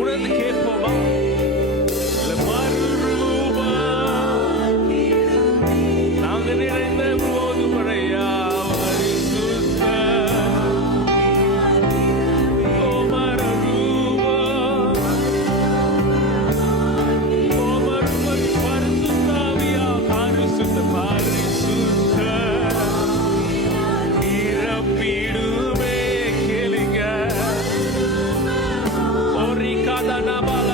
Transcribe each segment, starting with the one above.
உணர்ந்து கேட்போமா? நாங்க நிறைந்த போது மழையா Nabal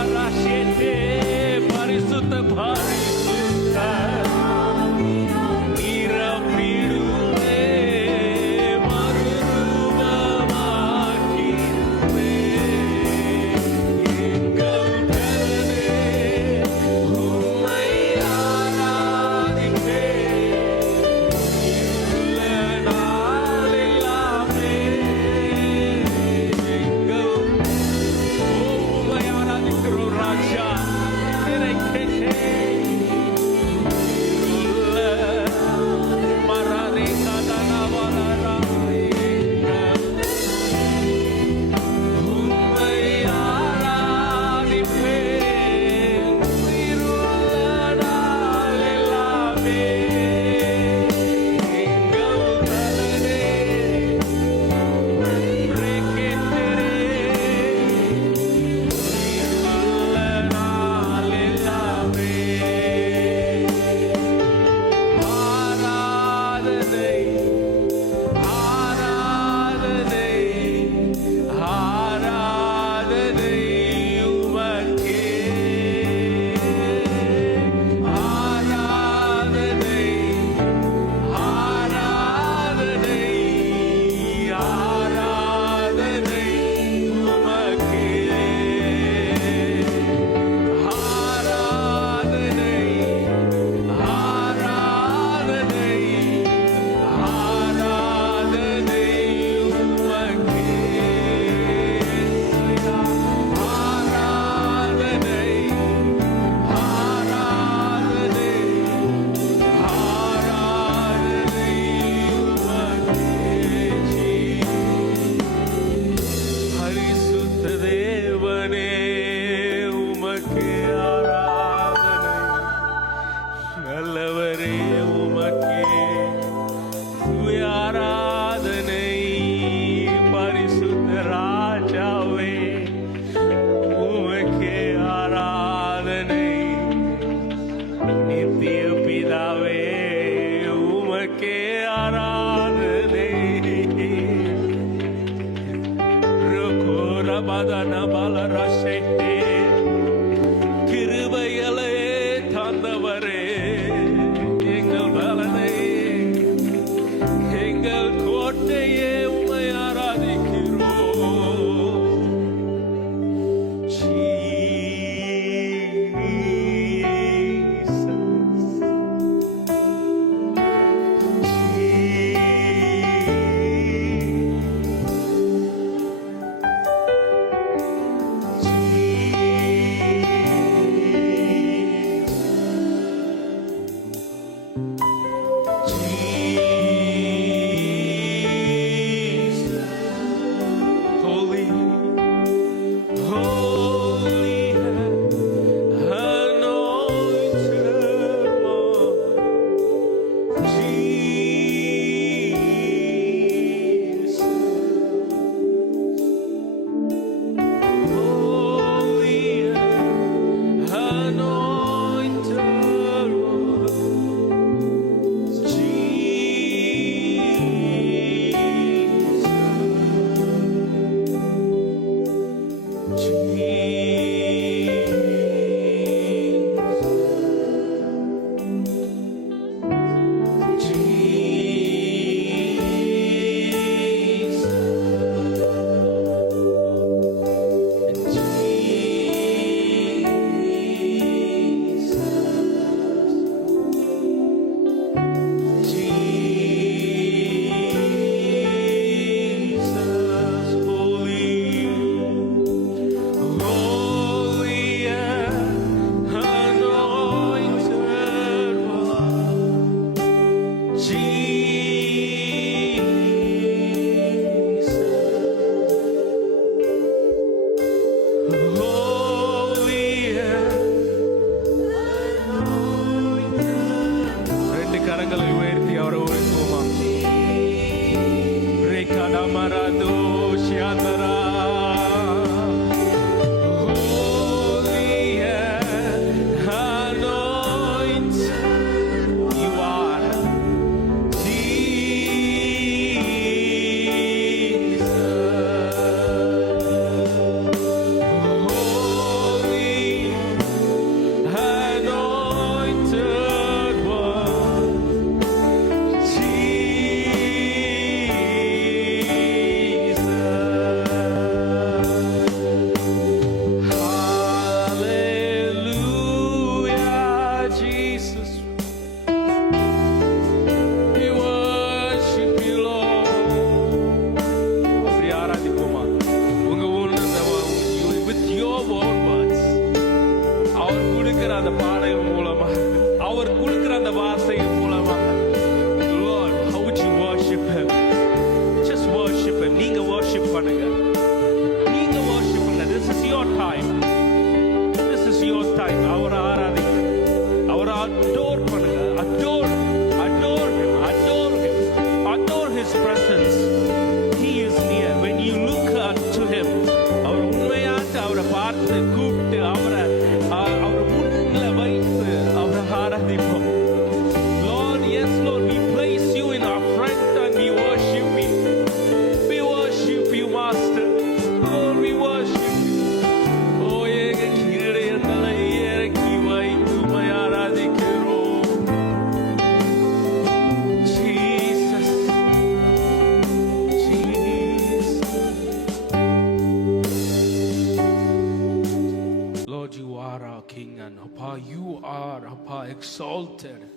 exalted.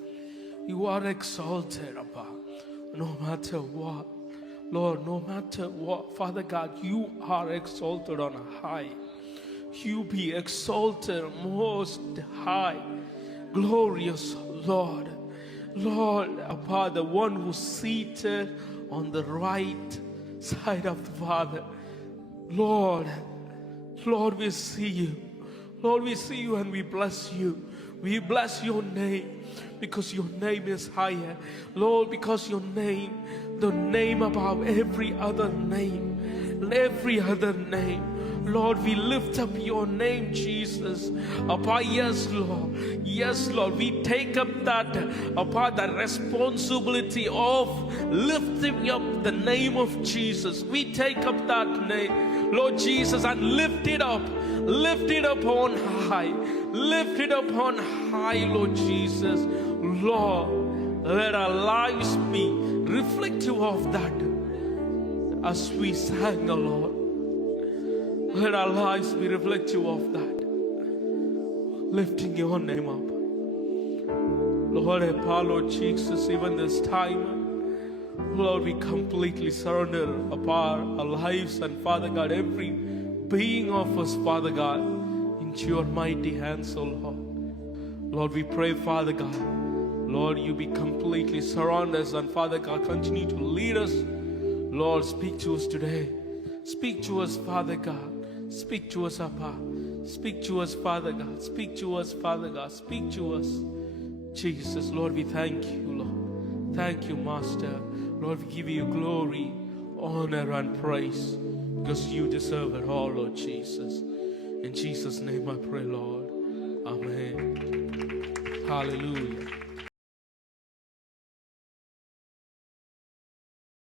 You are exalted, Abba. No matter what, Lord, no matter what, Father God, you are exalted on high. You be exalted most high. Glorious Lord. Lord, Abba, the one who's seated on the right side of the Father. Lord, we see you. Lord, we see you and we bless you. We bless your name because your name is higher. Lord, because your name, the name above every other name, every other name. Lord, we lift up your name, Jesus. Appa, yes, Lord. Yes, Lord. We take up that responsibility of lifting up the name of Jesus. We take up that name, Lord Jesus, and lift it up. Lift it up on high. Lift it up on high, Lord Jesus. Lord, let our lives be reflective of that as we sang, Lord. Let our lives be reflective of that. Lifting your name up. Lord, Lord Jesus, even this time, Lord, we completely surrender our lives and Father God, every being of us, Father God, into your mighty hands, O Lord. Lord, we pray, Father God, Lord, you be completely surround us and Father God, continue to lead us. Lord, speak to us today. Speak to us, Father God. Speak to us, Abba. Speak to us, Father God. Speak to us, Father God. Speak to us, Jesus. Lord, we thank you, Lord. Thank you, Master. Lord, we give you glory, honor, and praise because you deserve it all, Lord Jesus. In Jesus' name I pray, Lord. Amen. Hallelujah.